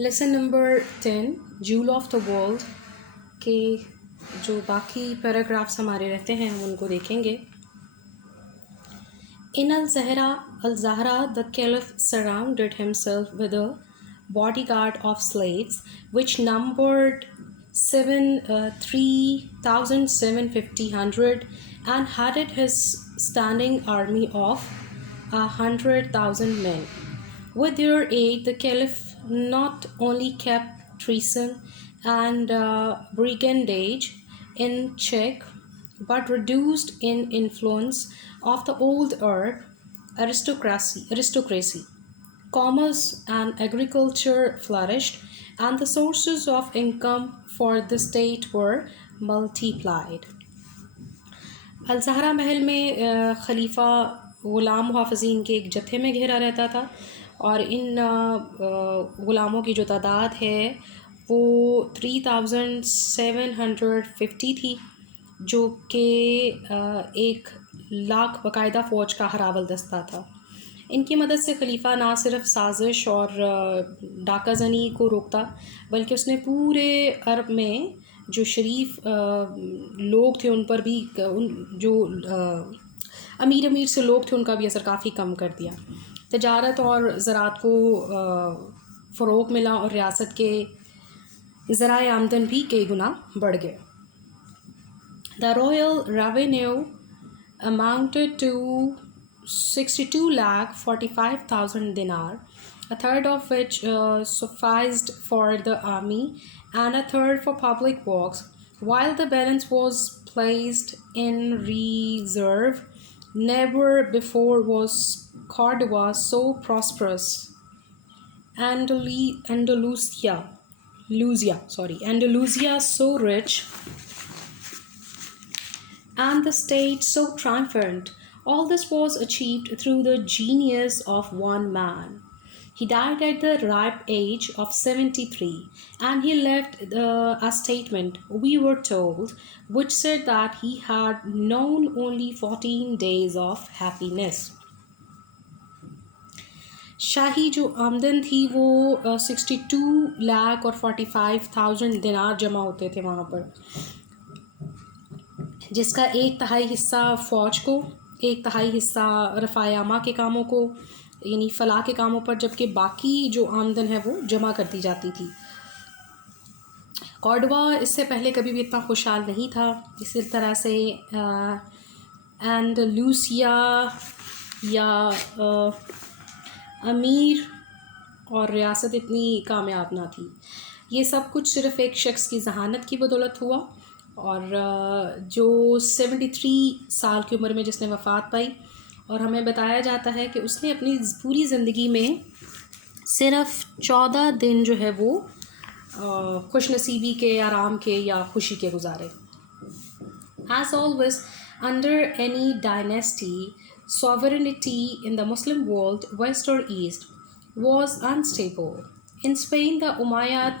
Lesson number 10 joule of the world के जो बाकी पैराग्राफ्स हमारे रहते हैं हम उनको देखेंगे. In Al-Zahra, the Caliph surrounded himself with a bodyguard of slaves, which numbered 3,750 and headed his standing army of 100,000 men. With their aid, the Caliph not only kept treason and brigandage in check, but reduced in influence of the old Arab aristocracy. Commerce and agriculture flourished, and the sources of income for the state were multiplied. अलज़हरा महल में खलीफा ग़ुलाम मुहाफ़िज़ीन के एक जत्थे में घेरा रहता था और इन ग़ुलामों की जो तादाद है वो 3,750 थी, जो कि 1,00,000 बाकायदा फ़ौज का हरावल दस्ता था. इनकी मदद से खलीफा ना सिर्फ साजिश और डाका ज़नी को रोकता, बल्कि उसने पूरे अरब में जो शरीफ लोग थे उन पर भी जो अमीर से लोग थे उनका भी असर काफ़ी कम कर दिया. तजारत और ज़राअत को फ़रोग़ मिला और रियासत के ज़राए आमदन भी कई गुना बढ़ गए. The royal revenue amounted to 62,45,000 dinar, a third of which sufficed for the army and a third for public works, while the balance was placed in reserve. Never before was Cordoba so prosperous. Andalusia so rich, and the state so triumphant. All this was achieved through the genius of one man. He died at the ripe age of 73, and he left a statement, we were told, which said that he had known only 14 days of happiness. शाही जो आमदन थी वो 62,45,000 दिनार जमा होते थे वहाँ पर, जिसका 1/3 हिस्सा फ़ौज को, 1/3 हिस्सा रफ़ायामा के कामों को यानी फ़लाह के कामों पर, जबकि बाकी जो आमदन है वो जमा कर दी जाती थी. कॉर्डोबा इससे पहले कभी भी इतना खुशहाल नहीं था. इसी तरह से एंडलूसिया या अमीर और रियासत इतनी कामयाब ना थी. ये सब कुछ सिर्फ़ एक शख्स की जहानत की बदौलत हुआ, और जो 73 साल की उम्र में जिसने वफ़ात पाई, और हमें बताया जाता है कि उसने अपनी पूरी ज़िंदगी में सिर्फ़ 14 दिन जो है वो खुशनसीबी के, आराम के या खुशी के गुजारे. As always, under any dynasty, sovereignty in the Muslim world, west or east, was unstable. In Spain, the Umayyad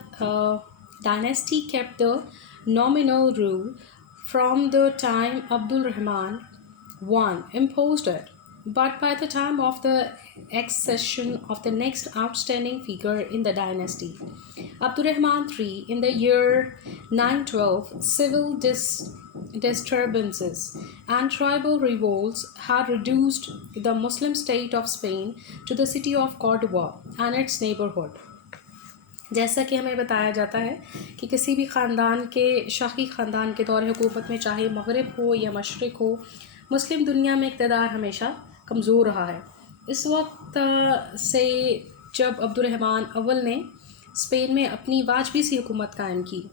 dynasty kept the nominal rule from the time Abdul Rahman I imposed it. But by the time of the accession of the next outstanding figure in the dynasty, Abdurrahman III, in the year 912, civil disturbances and tribal revolts had reduced the Muslim state of Spain to the city of Cordoba and its neighborhood. जैसा कि हमें बताया जाता है कि किसी भी ख़ानदान के, शाही ख़ानदान के दौर हुकूमत में, चाहे मग़रिब हो या मशरिक़ हो, मुस्लिम दुनिया में इक़्तिदार हमेशा कमज़ोर रहा है. इस वक्त से जब अब्दुर्रहमान अव्वल ने स्पेन में अपनी वाजबी सी हुकूमत कायम की,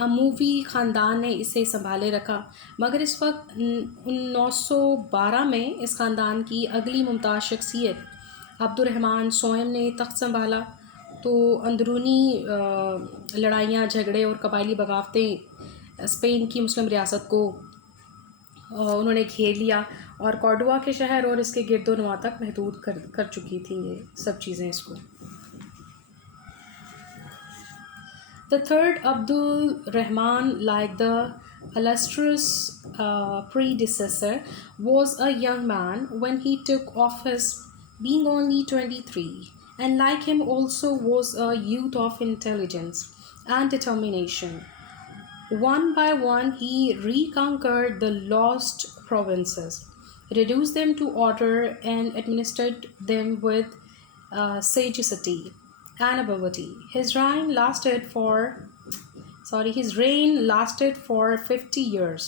अमूवी ख़ानदान ने इसे संभाले रखा, मगर इस वक्त 912 में इस ख़ानदान की अगली मुमताज़ शख्सियत अब्दुर्रहमान सोयम ने तख्त संभाला, तो अंदरूनी लड़ाइयाँ, झगड़े और कबायली बगावतें स्पेन की मुस्लिम रियासत को उन्होंने घेर लिया और कॉर्डोबा के शहर और इसके गिरदोनवा तक महदूद कर चुकी थी ये सब चीज़ें इसको. The third Abdul Rahman, like the illustrious predecessor, was a young man when he took office, being only 23, and like him also was a youth of intelligence and determination. One by one, he reconquered the lost provinces, reduced them to order, and administered them with sagacity and ability. His reign lasted for 50 years,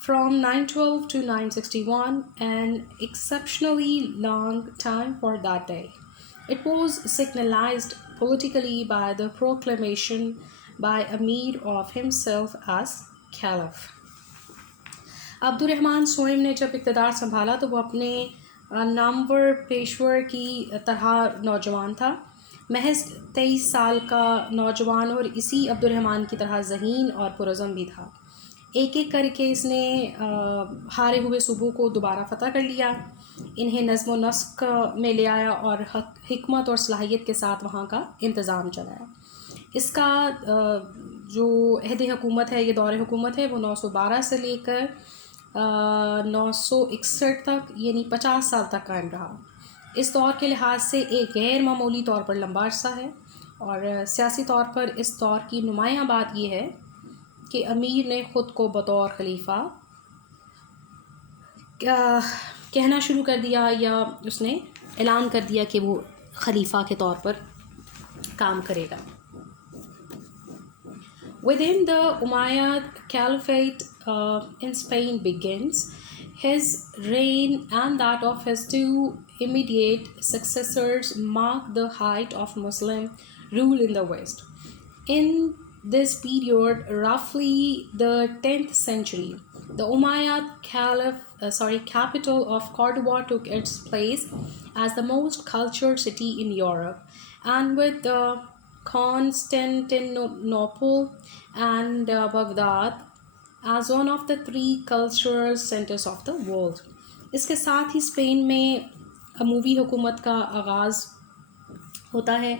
from 912 to 961, an exceptionally long time for that day. It was signalized politically by the proclamation by Amir of himself as Caliph. Abdurrahman सोइम ने जब इक़्तिदार संभाला तो वो अपने नामवर पेशवर की तरह नौजवान था, महज 23 साल का नौजवान, और इसी अब्दुर्रहमान की तरह ज़हीन और पुरज़म भी था। एक एक करके इसने हारे हुए सूबों को दोबारा फ़तह कर लिया, इन्हें नज़्म व नस्क में ले आया और हिकमत और सलाहियत के साथ वहाँ का इंतज़ाम चलाया। इसका जो अहद हुकूमत है, ये दौर हुकूमत है, वो 912 से लेकर 961 तक यानी 50 साल तक कायम रहा। इस दौर के लिहाज से एक गैर मामूली तौर पर लंबा अरसा है, और सियासी तौर पर इस दौर की नुमायाँ बात यह है कि अमीर ने ख़ुद को बतौर खलीफा कहना शुरू कर दिया, या उसने ऐलान कर दिया कि वो खलीफा के तौर पर काम करेगा। Within the Umayyad Caliphate in Spain begins, his reign and that of his two immediate successors mark the height of Muslim rule in the West. In this period, roughly the 10th century, the Umayyad capital of Cordoba took its place as the most cultured city in Europe, and with Constantinople and Baghdad as one of the 3 cultural centers of the world. इसके साथ ही Spain में अमूवी हुकूमत का आगाज़ होता है।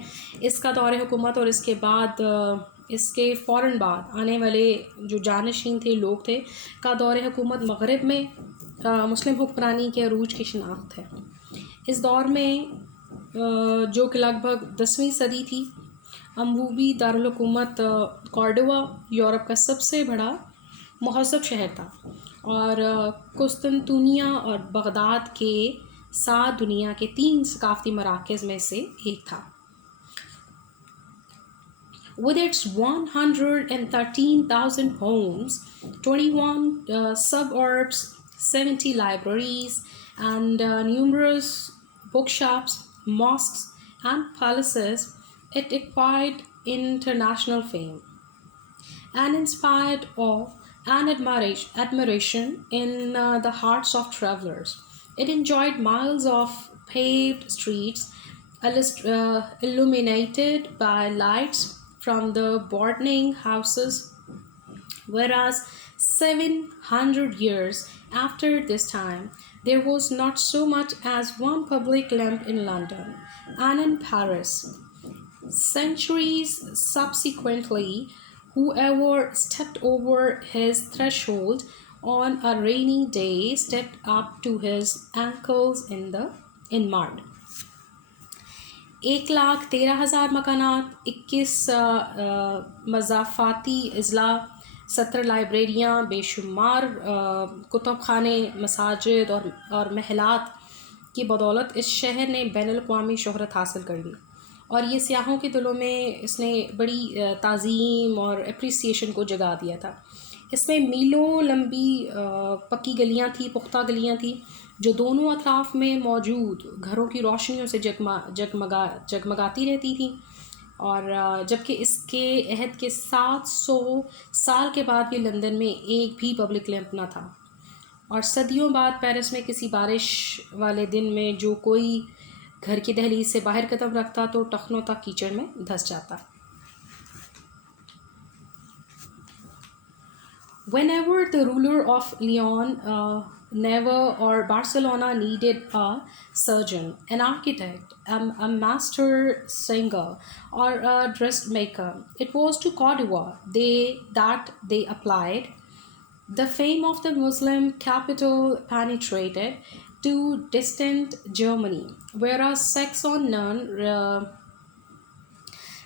इसका दौर हुकूमत और इसके बाद इसके फ़ौरन बाद आने वाले जो जानशीन थे, लोग थे, का दौर हुकूमत मग़रिब में मुस्लिम हुक्मरानी के अरूज की शिनाख्त है। इस दौर में जो कि लगभग 10वीं सदी थी, अमूवी दारुल हुकूमत कॉर्डोवा यूरोप का सबसे बड़ा महज़ब शहर था, और कुस्तुनतुनिया और बगदाद के साथ दुनिया के 3 सकाफ़ती मराकज़ में से एक था। With its 113,000 homes, 21 suburbs, 70 libraries, and numerous bookshops, mosques, and palaces, it acquired international fame and inspired awe and admiration in the hearts of travelers. It enjoyed miles of paved streets illuminated by lights from the boarding houses, whereas 700 years after this time, there was not so much as one public lamp in London and in Paris. Centuries subsequently, whoever stepped over his threshold on a rainy day stepped up to his ankles in mud. 1,13,000 मकानात, 21 मज़ाफ़ाती अज़ला, 17 लाइब्रेरियाँ, बेशुमार कुतुब खाने, मसाजिद और महलात की बदौलत इस शहर ने बैनुल-अक़वामी शोहरत हासिल कर ली, और ये सियाहों के दिलों में इसने बड़ी ताज़ीम और एप्रिसिएशन को जगा दिया था। इसमें मीलों लंबी पक्की गलियाँ थी, पुख्ता गलियाँ थी, जो दोनों अतराफ़ में मौजूद घरों की रोशनियों से जगमगाती रहती थी, और जबकि इसके अहद के 700 साल के बाद भी लंदन में एक भी पब्लिक लैंप ना था, और सदियों बाद पेरिस में किसी बारिश वाले दिन में जो कोई घर की दहलीज से बाहर कदम रखता तो टखनों तक कीचड़ में धंस जाता। Whenever the ruler of Lyon, Nevers, or Barcelona needed a surgeon, an architect, a master singer, or a dressmaker, it was to Cordoba that they applied. The fame of the Muslim capital penetrated to distant Germany, whereas Saxon nun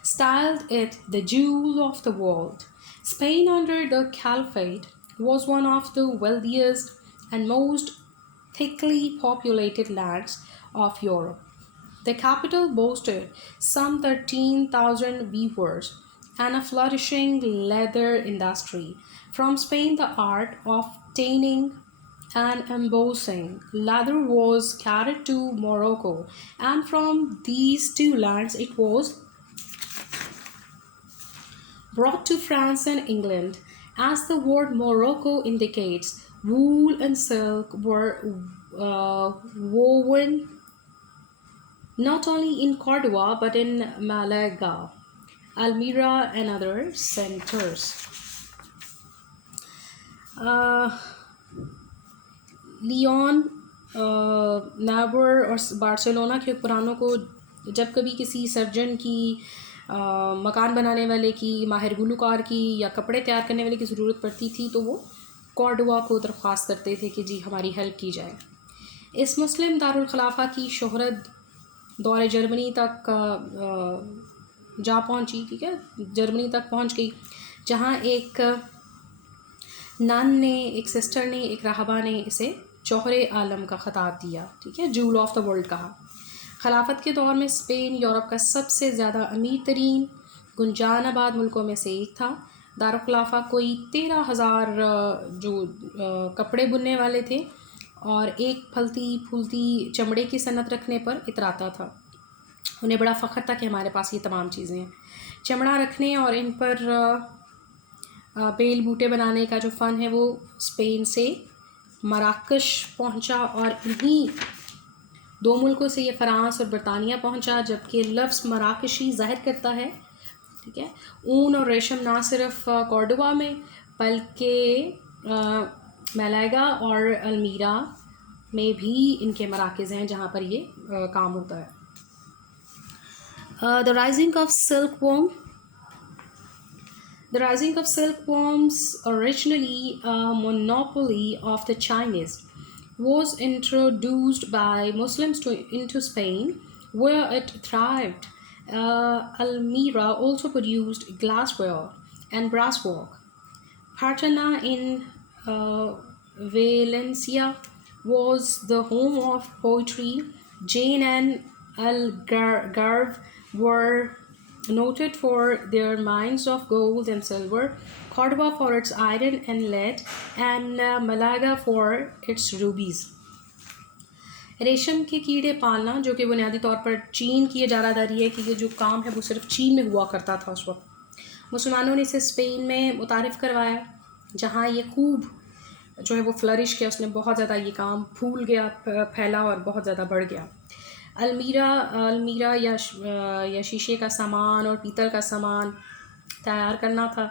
styled it the jewel of the world. Spain under the Caliphate was one of the wealthiest and most thickly populated lands of Europe. The capital boasted some 13,000 weavers and a flourishing leather industry. From Spain, the art of tanning and embossing leather was carried to Morocco, and from these two lands it was brought to France and England. As the word Morocco indicates, wool and silk were woven not only in Cordoba but in Malaga, Almira, and other centers. Leon, Navarre और Barcelona के हुक्मरानों को जब कभी किसी surgeon की, मकान बनाने वाले की, माहिर गुलकार की या कपड़े तैयार करने वाले की ज़रूरत पड़ती थी तो वो कॉर्डोवा को दरख्वास्त करते थे कि जी हमारी हेल्प की जाए। इस मुस्लिम दारुल खिलाफा की शोहरत दौरे जर्मनी तक जा पहुंची, ठीक है, जर्मनी तक पहुंच गई, जहां एक नन ने, एक सिस्टर ने, एक राहबा ने इसे जौहरे आलम का ख़ताब दिया, ठीक है, जूल ऑफ द वर्ल्ड कहा। खिलाफत के दौर में स्पेन यूरोप का सबसे ज़्यादा अमीर तरीन गुंजान आबाद मुल्कों में से एक था। दारुल खिलाफा कोई 13,000 जो कपड़े बुनने वाले थे और एक फलती फूलती चमड़े की सनत रखने पर इतराता था। उन्हें बड़ा फ़ख्र था कि हमारे पास ये तमाम चीज़ें हैं। चमड़ा रखने और इन पर बेल बूटे बनाने का जो फ़न है वो स्पेन से मराकश पहुंचा और इन्हीं दो मुल्कों से ये फ़रांस और बरतानिया पहुंचा, जबकि लफ्ज़ मराकशी ज़ाहिर करता है, ठीक है, ऊन और रेशम ना सिर्फ कॉर्डोबा में बल्कि मलागा और अल्मीरा में भी इनके मराकज़ हैं जहाँ पर ये काम होता है। The rising of silkworm. The rising of silkworms, originally a monopoly of the Chinese, was introduced by Muslims into Spain, where it thrived. Almira also produced glassware and brasswork. Partana in Valencia was the home of poetry. Jain and Algarve were noted for their mines of gold and silver, Cordoba for its iron and lead, and Malaga for its rubies. रेशम के कीड़े पालना, जो कि बुनियादी तौर पर चीन की इजारादारी है कि ये जो काम है वो सिर्फ चीन में हुआ करता था उस वक्त। मुसलमानों ने इसे स्पेन में मुतारिफ़ करवाया, जहाँ ये खूब जो है वो फ्लरिश किया, उसने बहुत ज़्यादा ये काम फूल गया, फैला और बहुत ज़्यादा बढ़ गया। अलमीरा या शीशे का सामान और पीतल का सामान तैयार करना था,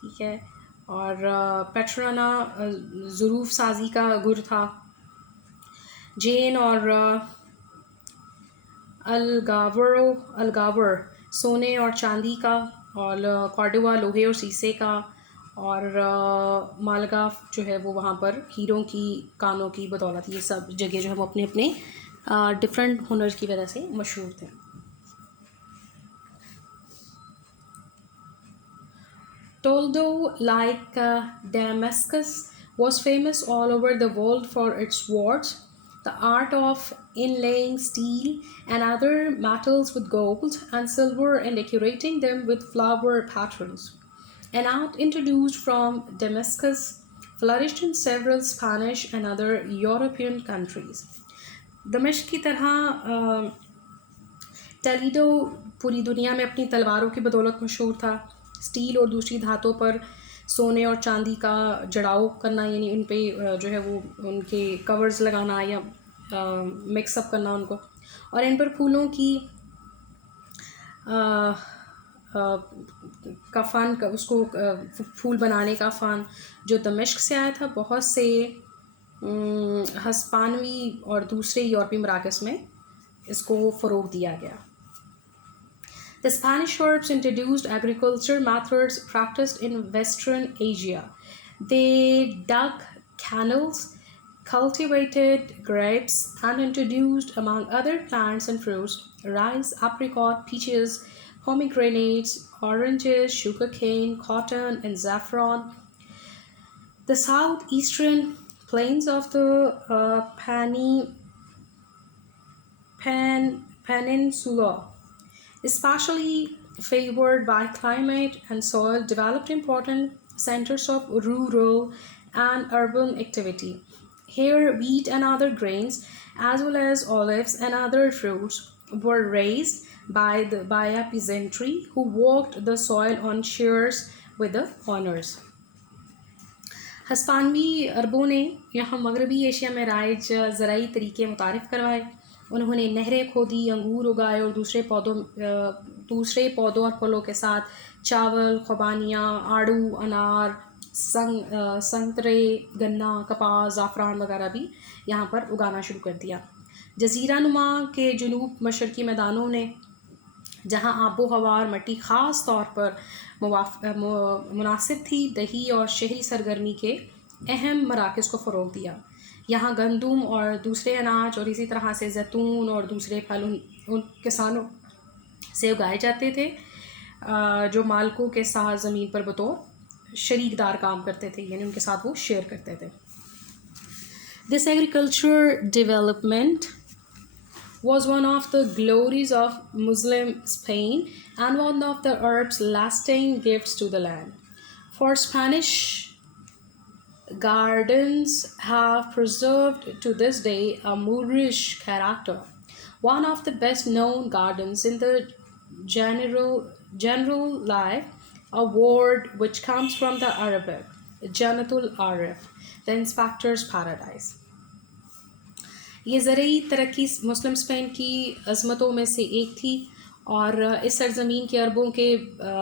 ठीक है, और पेट्राना ज़रूफ़ साजी का गुर था। जेन और अलगावर सोने और चांदी का, और कॉर्डोबा लोहे और शीशे का, और मालगा जो है वो वहाँ पर हीरों की कानों की बदौलत ये सब जगह जो है वो अपने अपने डिफरेंट हुनर की वजह से मशहूर थे। Toledo, like Damascus, was famous all over the world for its swords, the art of inlaying steel and other metals with gold and silver and decorating them with flower patterns. An art introduced from Damascus flourished in several Spanish and other European countries. दमिश्क की तरह टलीडो पूरी दुनिया में अपनी तलवारों की बदौलत मशहूर था। स्टील और दूसरी धातों पर सोने और चांदी का जड़ाव करना, यानी उन पे जो है वो उनके कवर्स लगाना या मिक्सअप करना उनको, और इन पर फूलों की का फ़न, उसको फूल बनाने का फ़न जो दमिश्क से आया था, बहुत से हस्पानवी और दूसरे यूरोपीय मराकज़ में इसको फ़रोग़ दिया गया। The Spanish Arabs introduced agriculture methods practiced in Western Asia. They dug canals, cultivated grapes, and introduced, among other plants and fruits, rice, apricot, peaches, pomegranates, oranges, sugarcane, cotton, and saffron. The southeastern plains of the peninsula, especially favored by climate and soil, developed important centers of rural and urban activity. Here, wheat and other grains, as well as olives and other fruits, were raised by a peasantry who worked the soil on shares with the owners. हस्पानवी अरबों ने यहाँ मगरबी Asia में rise ज़राई तरीके मुतारिफ़ करवाए। उन्होंने नहरें खोदी, अंगूर उगाए और दूसरे पौधों और फलों के साथ चावल, खुबानियाँ, आड़ू, अनार, संतरे, गन्ना, कपास, ज़ाफ़रान वगैरह भी यहाँ पर उगाना शुरू कर दिया। जज़ीरा नुमा के जुनूब मशरक़ी मैदानों ने, जहाँ आबो हवा और मिट्टी ख़ास तौर पर मुनासिब थी, दही और शहरी सरगर्मी के अहम मराकज़ को फ़रोग़ दिया। यहाँ गंदम और दूसरे अनाज और इसी तरह से जैतून और दूसरे फल उन किसानों से उगाए जाते थे जो मालिकों के साथ ज़मीन पर बतौर शरीकदार काम करते थे, यानी उनके साथ वो शेयर करते थे। This agriculture development was one of the glories of Muslim Spain and one of the Arabs' lasting gifts to the land. For Spanish gardens have preserved to this day a Moorish character. One of the best known gardens in the general life, a word which comes from the Arabic, Jannatul Arif, the inspector's paradise. ये ज़रूरी तरक्की मुस्लिम Spain की अज़मतों में से एक थी और इस सरज़मीन के अरबों के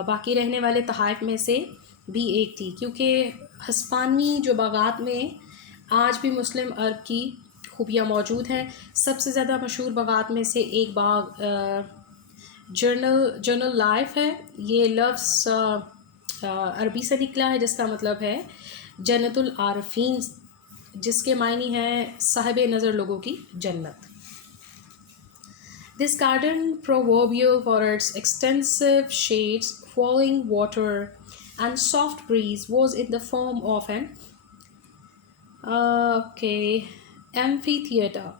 बाकी रहने वाले तहाइफ में से भी एक थी, क्योंकि हस्पानवी जो बागात में आज भी मुस्लिम अरब की खूबियाँ मौजूद हैं। सबसे ज़्यादा मशहूर बागात में से एक बाग जर्नल लाइफ है। ये लफ्ज़ अरबी से निकला है जिसका मतलब है जन्नतुल आरफीन, जिसके मायने हैं साहिब नज़र लोगों की जन्नत। This garden, proverbial for its extensive shades, falling water, and soft breeze, was in the form of an amphitheater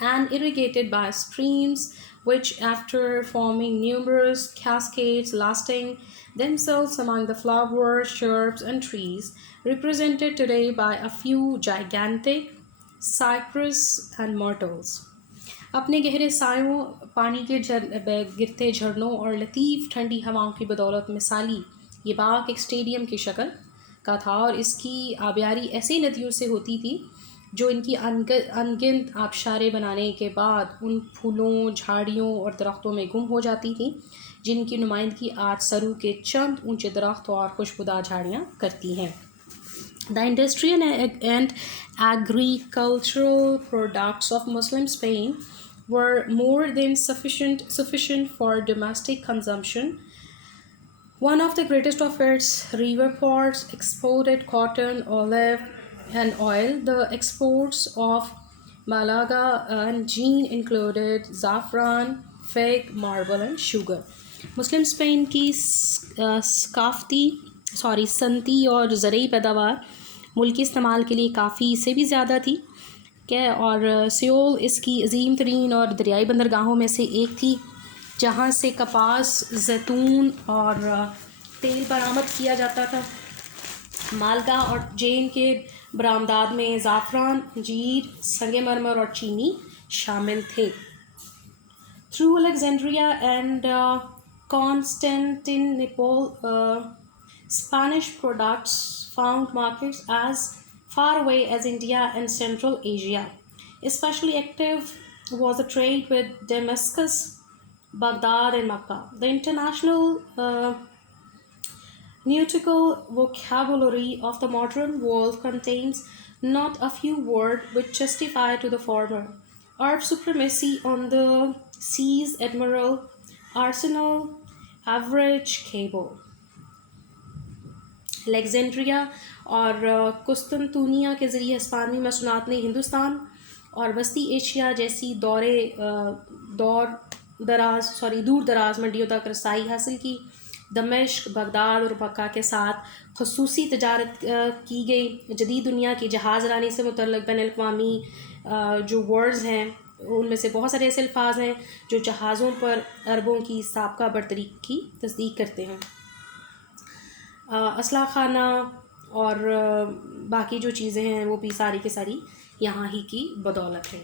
and irrigated by streams which, after forming numerous cascades lasting themselves among the flowers, shrubs, and trees, represented today by a few gigantic cypress and myrtles. अपने गहरे सायों, पानी के गिरते झरनों और लतीफ़ ठंडी हवाओं की बदौलत मिसाली ये बाग एक स्टेडियम की शक्ल का था और इसकी आबियारी ऐसी नदियों से होती थी जो इनकी अनगिनत आबशारें बनाने के बाद उन फूलों, झाड़ियों और दरख्तों में गुम हो जाती थी जिनकी नुमाइंदगी आज सरू के चंद ऊंचे दरख्त और खुशबूदार झाड़ियाँ करती हैं। The industrial and agricultural products of Muslim Spain were more than sufficient for domestic consumption. One of the greatest of its river ports exported cotton, olive, and oil. The exports of Malaga and Jean included saffron, fig, marble, and sugar. Muslim Spain की सनती और ज़रूरी पैदावार मुल्की इस्तेमाल के लिए काफ़ी से भी ज़्यादा थी क्या, और सियोल इसकी अजीम तरीन और दरियाई बंदरगाहों में से एक थी जहाँ से कपास, जैतून और तेल बरामद किया जाता था। मालगा और जेन के बरामदात में ज़ाफ़रान, जीर, संगमरमर और चीनी शामिल थे। Through Alexandria and Constantinople, Spanish products found markets as far away as India and Central Asia. Especially active was the trade with Damascus, Baghdad, and Makkah. The international nautical vocabulary of the modern world contains not a few words which justify to the former Arab supremacy on the seas, admiral, arsenal, average cable. लेग्जेंड्रिया और कुस्तुनतुनिया के ज़रिए हिस्पानी मसनूआत ने हिंदुस्तान और वस्ती Asia जैसी दूर दराज मंडियों तक रसाई हासिल की। दमिश्क, बगदाद और मक्का के साथ खसूसी तजारत की गई। जदीद दुनिया की जहाज़ रानी से मुतल्लिक़ बैनुल-अक़वामी जो वर्ड्स हैं उनमें से बहुत सारे ऐसे अल्फाज हैं जो जहाज़ों पर अरबों की साबका बरतरी की तस्दीक करते हैं। असला खाना और बाकी जो चीज़ें हैं वो भी सारी की सारी यहाँ ही की बदौलत है।